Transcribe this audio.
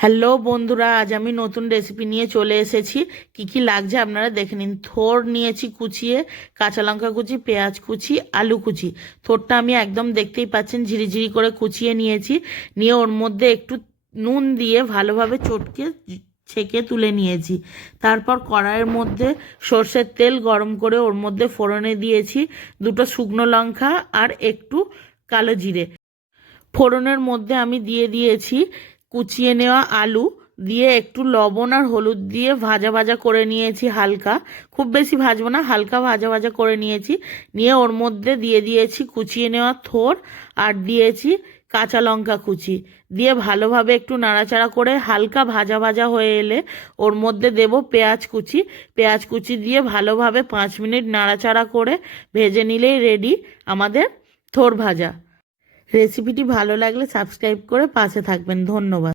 Hello বন্ধুরা, আজ আমি নতুন রেসিপি নিয়ে চলে এসেছি। কি কি লাগছে আপনারা দেখে নিন। থোড় নিয়েছি কুচিয়ে, কাঁচা লঙ্কা কুচি, পেঁয়াজ কুচি, আলু কুচি। থোড়টা আমি একদম দেখতেই পাচ্ছেন ঝিরিঝিরি করে কুচিয়ে নিয়েছি। নিয়ে ওর মধ্যে একটু নুন দিয়ে ভালোভাবে চটকে ছেঁকে তুলে নিয়েছি। তারপর কড়াইয়ের মধ্যে সর্ষের তেল গরম করে ওর মধ্যে ফোড়নে দিয়েছি দুটো শুকনো লঙ্কা আর একটু কালো জিরে। ফোড়নের মধ্যে আমি দিয়ে দিয়েছি কুচিয়ে নেওয়া আলু, দিয়ে একটু লবণ আর হলুদ দিয়ে ভাজা ভাজা করে নিয়েছি হালকা, খুব বেশি ভাজবো না, হালকা ভাজা ভাজা করে নিয়েছি। নিয়ে ওর মধ্যে দিয়ে দিয়েছি কুচিয়ে নেওয়া থোড় আর দিয়েছি কাঁচা লঙ্কা কুচি। দিয়ে ভালোভাবে একটু নাড়াচাড়া করে হালকা ভাজা ভাজা হয়ে এলে ওর মধ্যে দেব পেঁয়াজ কুচি। পেঁয়াজ কুচি দিয়ে ভালোভাবে 5 মিনিট নাড়াচাড়া করে ভেজে নিলেই রেডি আমাদের থোড় ভাজা। রেসিপিটি ভালো লাগলে সাবস্ক্রাইব করে পাশে থাকবেন। ধন্যবাদ।